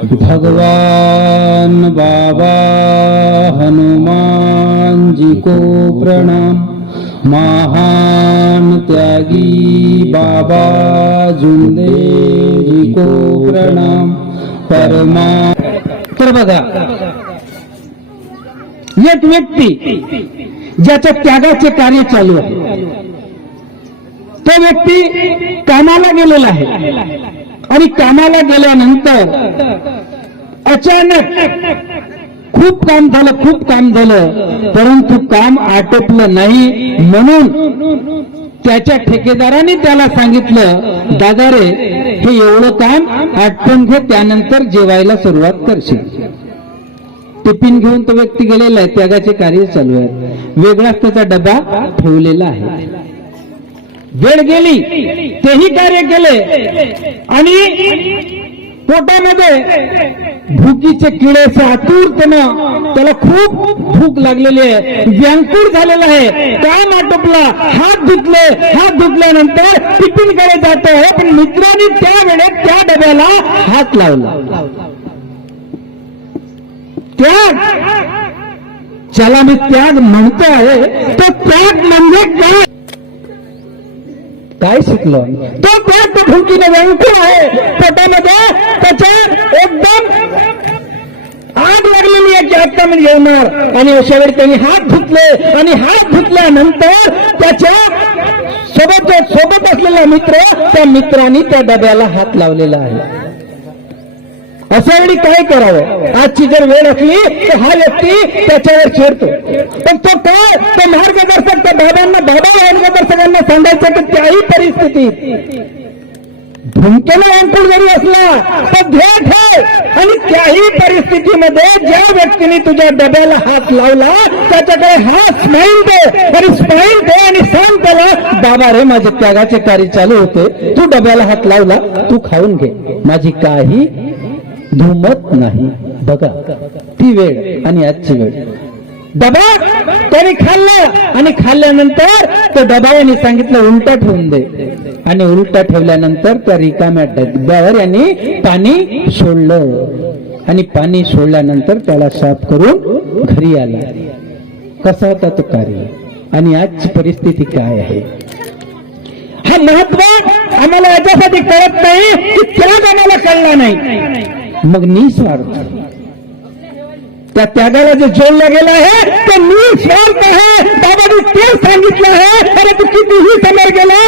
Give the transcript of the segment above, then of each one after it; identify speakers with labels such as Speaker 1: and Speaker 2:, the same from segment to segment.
Speaker 1: भगवान बाबा हनुमान जी को प्रणाम। महान त्यागी बाबा जुंदे जी को प्रणाम। परमा तर बघा एक व्यक्ती ज्याच्या त्यागाचे कार्य चालू आहे तो व्यक्ती कामाला गेलेला आहे. आणि कामाला गेल्यानंतर अचानक खूप काम झालं खूप काम झालं परंतु काम आटोपलं नाही म्हणून त्याच्या ठेकेदाराने त्याला सांगितलं दादा रे हे एवढं काम आटपून घे त्यानंतर जेवायला सुरुवात करशील. टिफिन घेऊन तो व्यक्ती गेलेला आहे त्यागाचे कार्य चालू आहे. वेगळाच त्याचा डबा ठेवलेला आहे. वेळ गेली तेही कार्य केले. आणि पोटामध्ये भुकीचे किडे असे आतुरतेनं त्याला खूप भूक लागलेली आहे. व्यांकुळ झालेला आहे. काम आटोपला हात धुतले. हात धुतल्यानंतर टिफिनकडे जातो. आहे पण मित्रांनी त्या वेळेत त्या डब्याला हात लावला. त्याग. ज्याला मी त्याग म्हणतो आहे तो त्याग म्हणजे काय? काय शिकलं? तो त्याग तो व्यंकू आहे. पोटामध्ये त्याच्या एकदम आग लागलेली आहे की मी येणार आणि अशा वेळी त्यांनी हात धुतले. आणि हात धुतल्यानंतर त्याच्या सोबत सोबत असलेला मित्र त्या मित्रांनी त्या डब्याला हात लावलेला आहे. अशा वेळी काय करावं? आजची जर वेळ असली तर हा व्यक्ती त्याच्यावर छेडतो पण तो काय? तो मार्गदर्शक त्या बाबांना बाबा मार्गदर्शकांना सांगायचं की त्याही परिस्थितीत. भूमिकेला अंकुर जरी असला तर ध्येय ठेव आणि त्याही परिस्थितीमध्ये ज्या व्यक्तीने तुझ्या डब्याला हात लावला त्याच्याकडे हा स्माईल दे. आणि स्माईल दे आणि सांग त्याला बाबा रे माझे त्यागाचे कार्य चालू होते. तू डब्याला हात लावला तू खाऊन घे. माझी काही धुमत नाही. बघा ती वेळ आणि आजची वेळ. डबा त्याने खाल्ला आणि खाल्ल्यानंतर तो डबा यांनी सांगितलं उलटा ठेवून दे. आणि उलटा ठेवल्यानंतर त्या रिकाम्या डब्यावर यांनी पाणी सोडलं. आणि पाणी सोडल्यानंतर त्याला साफ करून घरी आला. कसा होता तो कार्य? आणि आजची परिस्थिती काय आहे? हा महत्त्व आम्हाला याच्यासाठी कळत नाही की त्याच आम्हाला कळला नाही. मग निस्वार्थ त्या त्यागाला जे जोडलं गेलं आहे ते निस्वार्थ आहे. बाबांनी ते सांगितलं आहे. अरे तू कितीही समोर गेला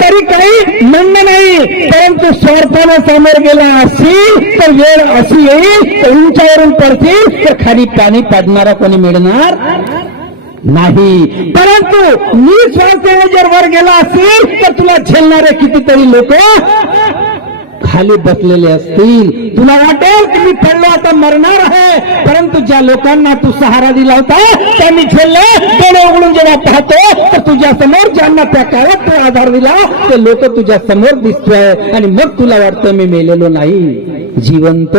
Speaker 1: तरी काही म्हणणं नाही. परंतु स्वार्थानं समोर गेला असेल तर वेळ अशी येईल तर उंचावरून पडतील तर खाली पाणी पाडणारा कोणी मिळणार नाही. परंतु निस्वार्थाने जर वर गेला असेल तर तुला झेलणारे कितीतरी लोक खाली बसलेले असतील. तुला वाटेल की मी पडलो आता मरणार आहे. परंतु ज्या लोकांना तू सहारा दिला होता त्यांनी झेललं डोळे उघडून जेव्हा पाहतो तर तुझ्या समोर ज्यांना त्या काळात तू आधार दिला ते लोक तुझ्या समोर दिसतोय. आणि मग तुला वाटतं मी मेलेलो नाही. जिवंत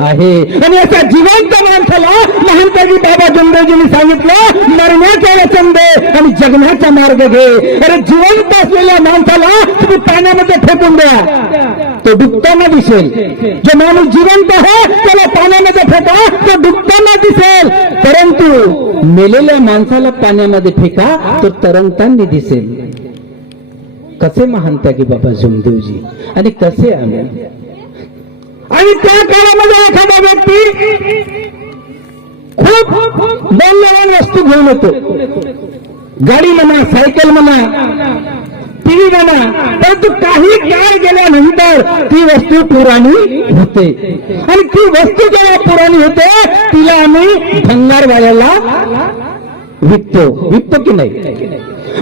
Speaker 1: आहे. आणि असा जिवंत माणसाला लहानपणी बाबा जमदेवजींनी सांगितलं मरण्याचे वचन दे आणि जगण्याचा मार्ग घे अरे जिवंत असलेल्या माणसाला तुम्ही पाण्यामध्ये फेकून द्या तो डुबताना दिसेल, जो माणूस जिवंत आहे त्याला पाण्यामध्ये फेका तो डुबताना दिसेल। परंतु मेलेल्या माणसाला पाण्यामध्ये फेका तो तरंगताना दिसेल। कसे महान त्यागी बाबा जुमदेवजी? आणि कसे आम्ही? आणि त्या काळामध्ये एखादा व्यक्ती खूप मौल्यवान वस्तू घेऊन येतो. गाडी म्हणा सायकल म्हणा टीव्ही म्हणा परंतु काही काळ गेल्यानंतर ती वस्तू पुराणी होते. आणि ती वस्तू जेव्हा पुराणी होते तिला आम्ही भंगारवाल्याला विकतो. विकतो की नाही?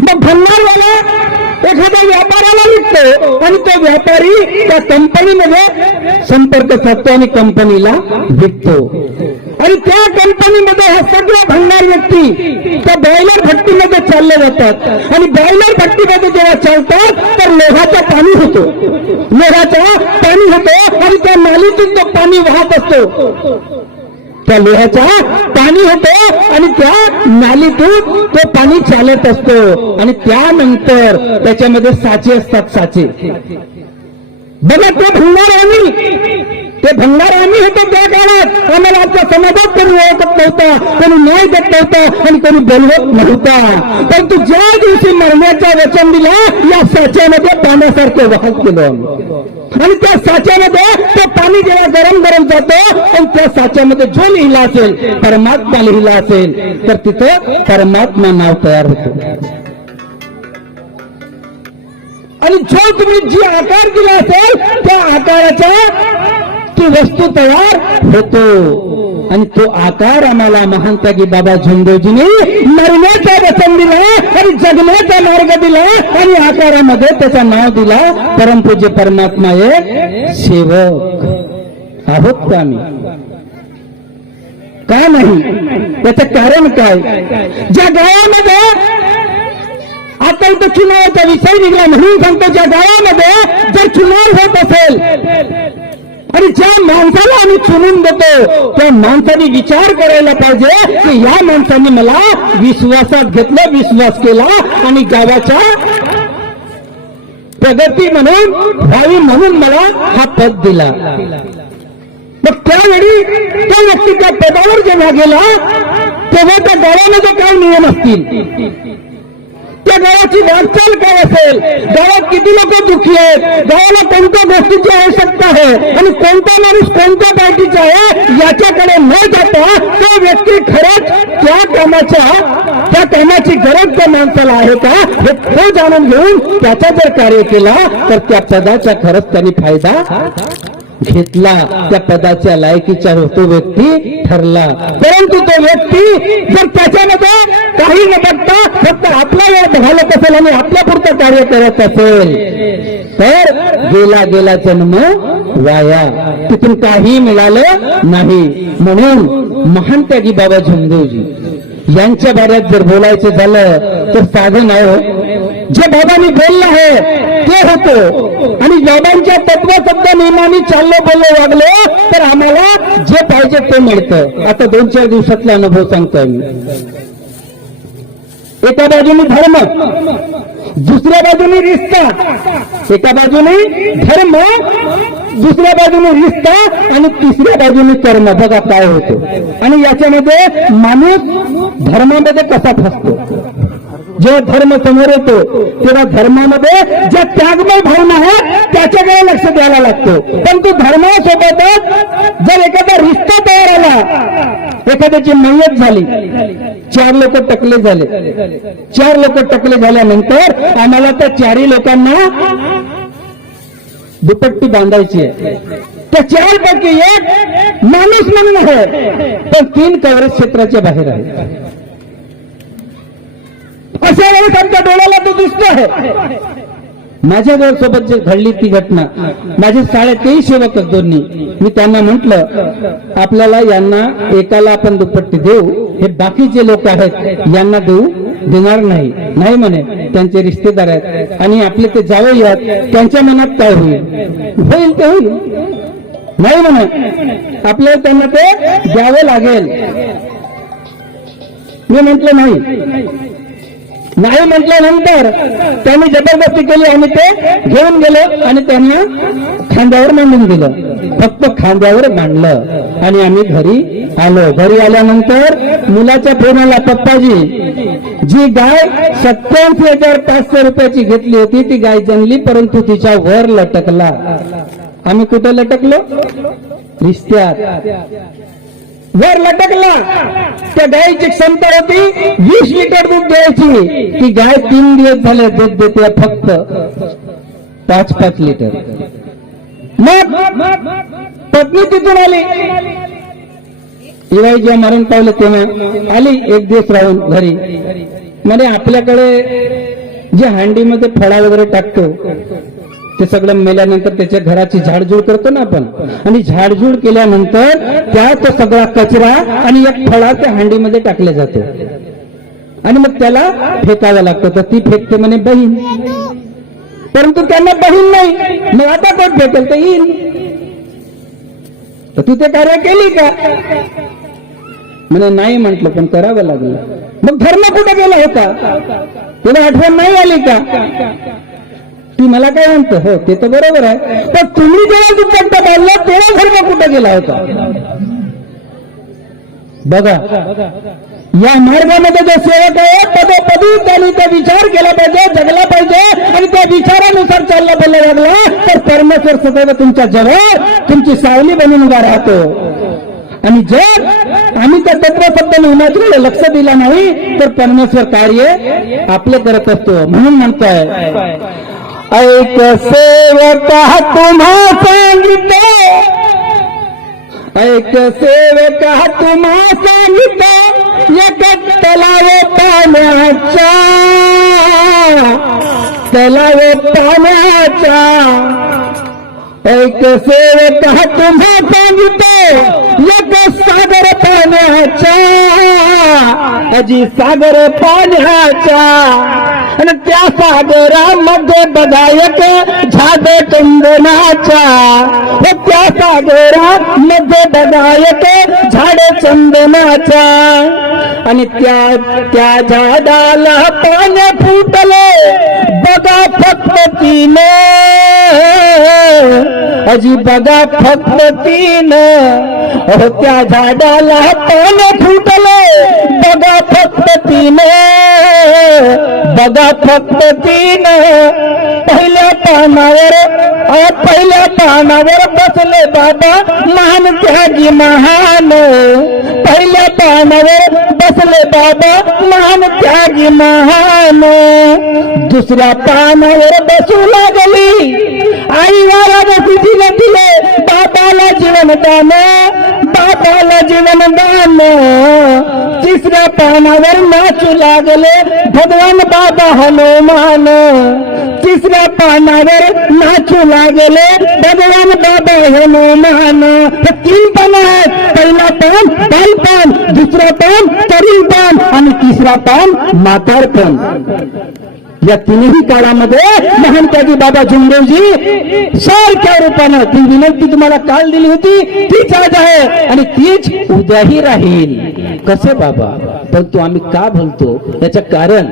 Speaker 1: मग भंगारवाला एखाद्या व्यापाराला विकतो आणि तो व्यापारी त्या कंपनीमध्ये संपर्क साधतो आणि कंपनीला विकतो. आणि त्या कंपनीमध्ये हा सगळा भंगार व्यक्ती त्या बॉयलर भट्टीमध्ये चालले जातात. आणि बॉयलर भट्टीमध्ये जेव्हा चालतात तर लोहाचा पाणी होतो. लोहाचा पाणी होतो आणि त्या नालीतून तो पाणी वाहत असतो. त्या लोहाचा पाणी होतो आणि त्या नालीतून तो पाणी चालत असतो. आणि त्यानंतर त्याच्यामध्ये साचे असतात साचे. बघा तो भंगार ते भंगार आम्ही होतो त्या काळात आम्हाला आमच्या समाजात कोणी ओळखत नव्हता कोणी न्याय देत नव्हता आणि कोणी बोलवत नव्हता. परंतु ज्या दिवशी मरण्याचा वचन दिला या साच्यामध्ये पाण्यासारखं वाहत केलं आणि त्या साच्यामध्ये ते पाणी जेव्हा गरम गरम जातं पण त्या साच्यामध्ये जो लिहिला असेल परमात्मा लिहिला असेल तर तिथं परमात्मा नाव तयार होतं. आणि जो तुम्ही जी आकार दिला असेल त्या आकाराच्या ती वस्तू तयार होतो. आणि तो आकार आम्हाला महानता की बाबा झुंदोजीने मरण्याचा वचन दिला आणि जगण्याचा मार्ग दिला आणि आकारामध्ये त्याचं नाव दिला. परमपूज्य परमात्मा हे सेवक आहोत का आम्ही? का नाही? त्याचं कारण काय? ज्या गावामध्ये आता इथं चुनावाचा विषय निघला म्हणून सांगतो ज्या गावामध्ये जर चुनाव होत असेल आणि ज्या माणसाला आम्ही चुनून देतो त्या माणसाने विचार करायला पाहिजे की या माणसाने मला विश्वासात घेतलं विश्वास केला आणि गावाच्या प्रगती म्हणून व्हावी म्हणून मला हा पद दिला. मग त्यावेळी त्या व्यक्ती त्या पदावर जेव्हा गेला तेव्हा त्या गावामध्ये काय नियम असतील? त्या गावाची वाटचाल काय असेल? गावात किती लोक दुखी आहेत? गावाला कोणत्या गोष्टीची आवश्यकता आहे? आणि कोणता माणूस कोणत्या पार्टीचा आहे? याच्याकडे न जाता तो व्यक्ती खरंच त्या कामाच्या त्या कामाची गरज त्या माणसाला आहे का? हे खरं जाणून घेऊन त्याचा जर कार्य केला तर त्या पदाचा खरंच त्यांनी फायदा घेतला. त्या पदाच्या लायकीचा तो व्यक्ती ठरला. परंतु तो व्यक्ती जर त्याच्यामध्ये काही न बघता फक्त आपला वेळ घालत असेल आणि आपल्या पुरतं कार्य करत असेल तर गेला गेला जन्म वाया. तिथून काही मिळालं नाही. म्हणून महान त्यागी बाबा झुंदेवजी यांच्या बाऱ्यात जर बोलायचं झालं तर साधं नाव जे बाबांनी बोललं आहे ते होतो. आणि बाबांच्या तत्वशब्द नियमाने चाललो बोललो वागलो तर आम्हाला जे पाहिजे ते मिळतं. आता दोन चार दिवसातला अनुभव सांगतोय मी. एका बाजूने धर्म दुसऱ्या बाजूने रिस्ता एका बाजूने धर्म दुसऱ्या बाजूने रिस्ता आणि तिसऱ्या बाजूने कर्म. बघा काय होतो. आणि याच्यामध्ये माणूस धर्मामध्ये कसा फसतो? जेव्हा धर्म समोर येतो तेव्हा धर्मामध्ये ज्या त्यागमय भावना आहेत त्याच्याकडे लक्ष द्यायला लागतो. पण तो धर्मासोबतच जर एखादा रिश्ता तयार आला एखाद्याची मयत झाली चार लोक टकले झाले. चार लोक टकले झाल्यानंतर आम्हाला त्या चारही लोकांना दुपट्टी बांधायची आहे. त्या चार पैकी एक माणूस म्हणून आहे. पण तीन कवरेज क्षेत्राच्या बाहेर आहे. अशा वेळेस आमच्या डोळ्याला तो दिसतोय. माझ्या सोबत जे घडली ती घटना माझे साडे सेवक दोन्ही. मी त्यांना म्हटलं आपल्याला यांना एकाला आपण दुपट्टी देऊ हे बाकीचे लोक आहेत यांना देऊ देणार नाही. नाही म्हणे त्यांचे रिश्तेदार आहेत आणि आपले ते जावई आहेत त्यांच्या मनात काय होईल? होईल ते होईल. नाही म्हणे आपल्याला त्यांना ते द्यावं लागेल. मी म्हंटल नाही. नाही म्हटल्यानंतर त्यांनी जबरदस्ती केली आणि ते घेऊन गेलो आणि त्यांना खांद्यावर मांडून दिलं. फक्त खांद्यावर मांडलं. आणि आम्ही घरी आलो. घरी आल्यानंतर मुलाच्या फोनाला पप्पाजी जी गाय सत्याऐंशी हजार पाचशे रुपयाची घेतली होती ती गाय जनली परंतु तिच्या वर लटकला. आम्ही कुठं लटकलो? रिश्त्यात. वर लटकला. त्या गायीची क्षमता होती वीस लिटर दूध द्यायची. ती गाय तीन दिवस झाले दूध देते फक्त पाच पाच लिटर. मग पत्नी तिथून आली. दिवाळी जेव्हा मरण पावलं तेव्हा आली एक दिवस राहून घरी. म्हणजे आपल्याकडे जे हांडीमध्ये फळा वगैरे टाकतो ते सगळं मेल्यानंतर त्याच्या घराची झाडझूड करतो ना आपण. आणि झाडझूड केल्यानंतर त्या तो सगळा कचरा आणि एक फळा त्या हांडीमध्ये टाकले जाते. आणि मग त्याला फेकावा लागतो. तर ती फेकते म्हणे बहीण. परंतु त्यांना बहीण नाही. मग आता कोण फेकेल? तर येईल. तर तू ते कार्य केली का? म्हणे नाही म्हंटल पण करावं लागलं. मग धर्म कुठे गेला होता? तुला आठवण नाही आली का? ती मला काय म्हणते? हो ते तर बरोबर आहे. पण तुम्ही जेव्हा दुपट्टा बांधला तेव्हा धर्म कुठं गेला होता? बघा या मार्गामध्ये जो सेवक आहे पदोपदी त्यांनी त्या विचार केला पाहिजे जगला पाहिजे आणि त्या विचारानुसार चालला पाहिजे लागला तर परमेश्वर सदैव तुमच्या जवळ तुमची सावली बनून उभा राहतो. आणि जर आम्ही त्या तत्वशब्द लिहिण्याकडे लक्ष दिलं नाही तर परमेश्वर कार्य आपले करत असतो म्हणून म्हणताय. ऐक सेवका तुम्हा सांगितलं. ऐक सेवका तुम्हा सांगितलं. एक तलाव पाण्याचा. तलाव पाण्याचा. ऐक सेवका तुम्हा सांगितलं. एक सागर पाण्याचा. अजी सागर पाण्याचा आणि त्या सागरामध्ये बघायक झाड चंदनाच्या. व त्या सागरामध्ये बघायक झाड चंदनाच्या. आणि त्या त्या झाडाला पाण्या फुटले. बघा फक्त तिने. अजी बघा फक्त तीन. त्या झाडाला पान फुटले. बघा फक्त तीन. बघा फक्त तीन. पहिल्या पानावर पहिल्या पानावर बसले बाबा महान त्यागी महान. पहिल्या पानावर बसले बाबा महान त्यागी महान. दुसऱ्या पानावर बसू लागली. आई वाला दिले दिले बाबाला जीवन दान. बाबाला जीवन दान. तिसऱ्या पानावर नाचू लागले. भगवान बाबा हनुमान. तिसऱ्या पानावर नाचू लागले. भगवान बाबा हनुमान. हे तीन पान आहेत. पहिला पान बालपान दुसरा पान तरुण पान आणि तिसरा पान म्हातारपण या तिन्ही काळामध्ये महान त्यागी बाबा झुंगदेवजी सारख्या रूपानं ती विनंती तुम्हाला काल दिली होती तीच आज आहे आणि तीच उद्याही राहील। कसे बाबा? परंतु आम्ही का बोलतो? याचं कारण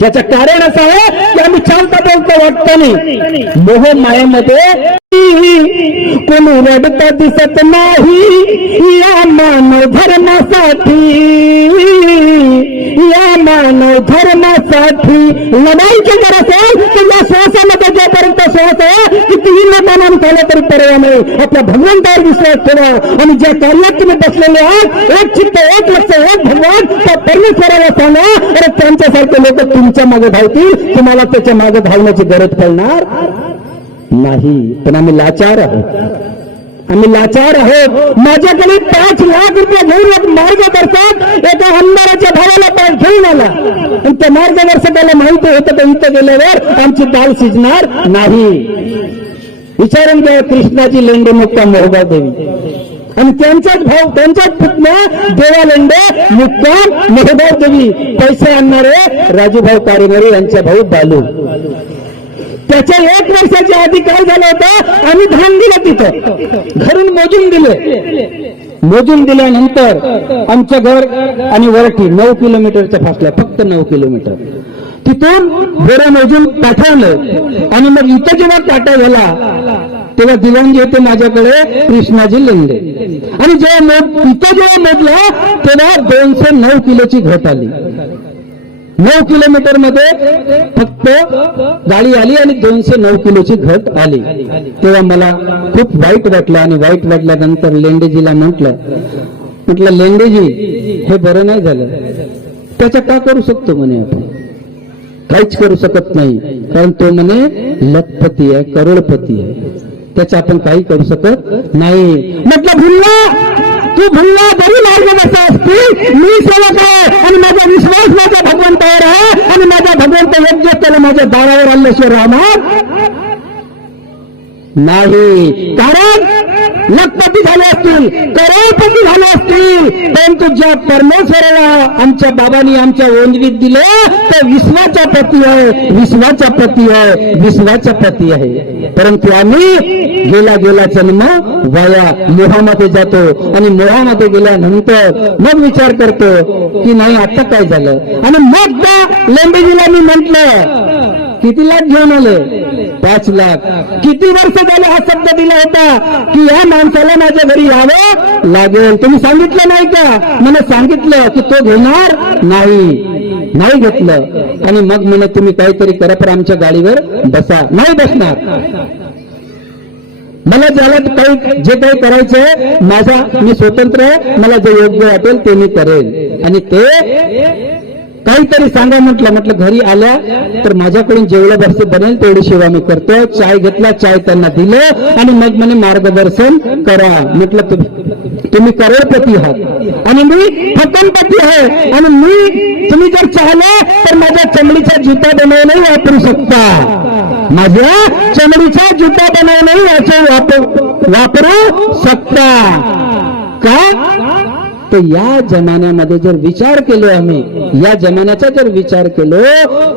Speaker 1: त्याचं कारण असं आहे की आम्ही चालता बोलतो वाटतं नाही. मोह मायेमध्ये कोणी रडता दिसत नाही. या मानव धर्मासाठी या आणि धर्मासाठी लढाईची जर असेल तर या श्वासामध्ये जोपर्यंत श्वास आहे कितीही म्हणून झालं तरी पर्याय नाही आपल्या भगवंतावर विश्वास ठेवा. आणि ज्या कार्यात तुम्ही बसलेले आहात एक चित्त एक लक्ष एक भगवान त्या परमेश्वराला सांगा अरे त्यांच्यासारखे लोक तुमच्या मागे धावतील. तुम्हाला त्याच्यामागे धावण्याची गरज पडणार नाही. पण आम्ही लाचार आहोत. आम्ही लाचार आहोत. माझ्याकडे पाच लाख रुपये घेऊन मार्गदर्शक एका आमदाराच्या भावाला पाच घेऊन आला. आणि त्या मार्गदर्शकाला माहिती होतं तर इथं गेल्यावर आमची दाल शिजणार नाही. विचारून घ्या कृष्णाची लेंडे मुक्ता मोहबा देवी. आणि त्यांचाच भाऊ त्यांचाच पुतण्या देवा लेंडे मुक्काम मोहबा देवी. पैसे आणणारे राजूभाऊ कारेगरे यांचे भाऊ बालू. त्याच्या एक वर्षाच्या आधी काय झालं होतं? आम्ही धान दिलं तिथं. घरून मोजून दिले. मोजून दिल्यानंतर आमचं घर आणि वरठी नऊ किलोमीटरचा फासला फक्त नऊ किलोमीटर. तिथून घोडा मोजून पाठवलं आणि मग इथं जेव्हा काटा झाला तेव्हा दिवाणजी होते माझ्याकडे कृष्णाजी लेंडे. आणि जेव्हा इथं जेव्हा मोजला तेव्हा दोनशे नऊ किलोची घट आली. नऊ किलोमीटरमध्ये फक्त गाडी आली आणि दोनशे नऊ किलोची घट आली. तेव्हा मला खूप वाईट वाटलं आणि वाईट वाटल्यानंतर लेंडेजीला म्हटलं म्हटलं लेंडेजी हे बरं नाही झालं. त्याच्या का करू शकतो म्हणे आपण? काहीच करू शकत नाही. कारण तो म्हणे लखपती आहे करोडपती आहे. त्याचं आपण काही करू शकत नाही. म्हटलं भुलला! तू भुलला जरी मार्ग कसा असतील मी सेवक आहे आणि माझा विश्वास माझ्या भगवंतावर आहे आणि माझा भगवंत योग्य त्याला माझ्या दारावर आल्याशिवाय राहणार नाही. कारण लखपती झाले असतील करोडपती झाले असतील परंतु ज्या परमेश्वराला आमच्या बाबांनी आमच्या ओंजवीत दिले ते विश्वाचा पती आहे विश्वाचा पती आहे विश्वाचा पती आहे. परंतु आम्ही गेला गेला जन्म वया मोहामध्ये जातो आणि मोहामध्ये गेल्यानंतर मग विचार करतो की नाही आता काय झालं? आणि मग त्या लेंबीजीला मी म्हंटल किती लाख घेऊन आले? पाच लाख. किती वर्ष झालं हा शब्द दिला होता की या माणसाला माझ्या घरी यावं लागेल? तुम्ही सांगितलं नाही का? मला सांगितलं की तो घेणार नाही. नाही घेतलं. आणि मग म्हणे तुम्ही काहीतरी करा पण आमच्या गाडीवर बसा. नाही बसणार. मला ज्याला काही जे काही करायचंय माझा मी स्वतंत्र आहे मला जे योग्य वाटेल ते मी करेन आणि ते काहीतरी सांगा म्हटलं म्हटलं घरी आल्या तर माझ्याकडून जेवढं वर्ष बनेल तेवढी सेवा मी करतो चाय घेतला चाय त्यांना दिलं आणि मग म्हणे मार्गदर्शन करा. म्हटलं तुम्ही तुम्ही करोडपती आहात आणि मी फटनपती आहे आणि मी तुम्ही जर चाहलं तर माझ्या चमडीचा जुता बनवूनही वापरू शकता. माझ्या चमडीचा जुता बनवूनही याचे वापरू शकता. का? तर या जमान्यामध्ये जर विचार केलो आम्ही या जमान्याचा जर विचार केलो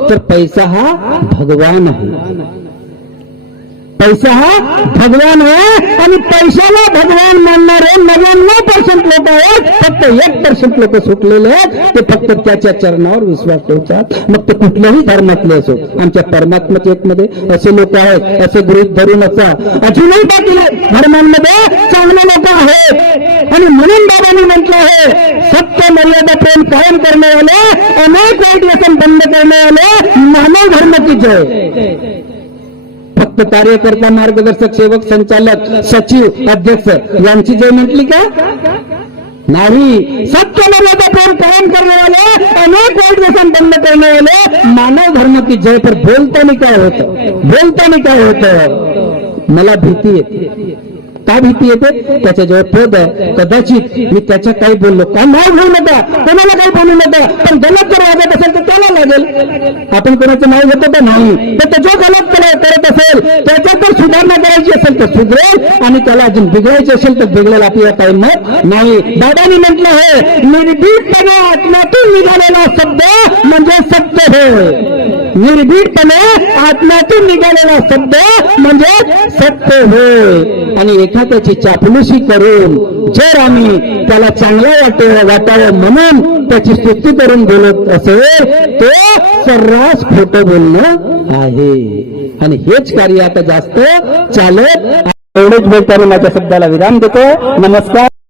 Speaker 1: तर पैसा हा भगवान आहे. पैसा हा भगवान आहे आणि पैशाला भगवान मानणारे नव्याण्णव पर्सेंट लोक आहेत. फक्त एक पर्सेंट लोक सुटलेले आहेत. ते फक्त त्याच्या चरणावर विश्वास ठेवतात. मग ते कुठल्याही धर्मातले असो आमच्या परमात्मचेतमध्ये असे लोक आहेत. असे गृहित धरून असा. अजूनही बाकी धर्मांमध्ये चांगले लोक आहेत. आणि म्हणून बाबांनी म्हटलं आहे सत्य मर्यादा प्रेम कायम करण्यावाले अनेक वाईट व्यसन बंद करण्यावाले मानव धर्माची की जय. फक्त कार्यकर्ता मार्गदर्शक सेवक संचालक सचिव अध्यक्ष यांची जय म्हटली का? नाही. सत्य मर्यादा प्रेम कायम करण्यावाले अनेक वाईट व्यसन बंद करण्यावाले मानव धर्म की जय पर बोलताना काय होतं? बोलताना काय होतं? मला भीती येते. का भीती येते? त्याच्याजवळ पद आहे. कदाचित मी त्याच्या काही बोललो. का नाही घेऊ नका. कोणाला काही बोलू नका. पण गलत जर वागत असेल तर त्याला लागेल. आपण कोणाचं नाव घेतो तर नाही. तर तो जो गलत करत असेल त्याच्यात जर सुधारणा करायची असेल तर सुधरेल. आणि त्याला अजून बिघडायची असेल तर बिघडेल आपल्याला काही मत नाही. दादानी म्हटलं आहे निर्भीडपणे आत्म्यातून निघालेला शब्द म्हणजे सत्य होय निर्भीडपणे आत्म्यातून निघालेला शब्द म्हणजे सत्य होय आणि एखाद्याची चापलुसी करून जर आम्ही त्याला चांगला वाटे वाटावं म्हणून त्याची स्तुती करून बोलत असेल तो सर्रास खोटं बोलणं आहे. आणि हेच कार्य आता जास्त चालत एवढेच बोलताना माझ्या शब्दाला विराम देतो. नमस्कार.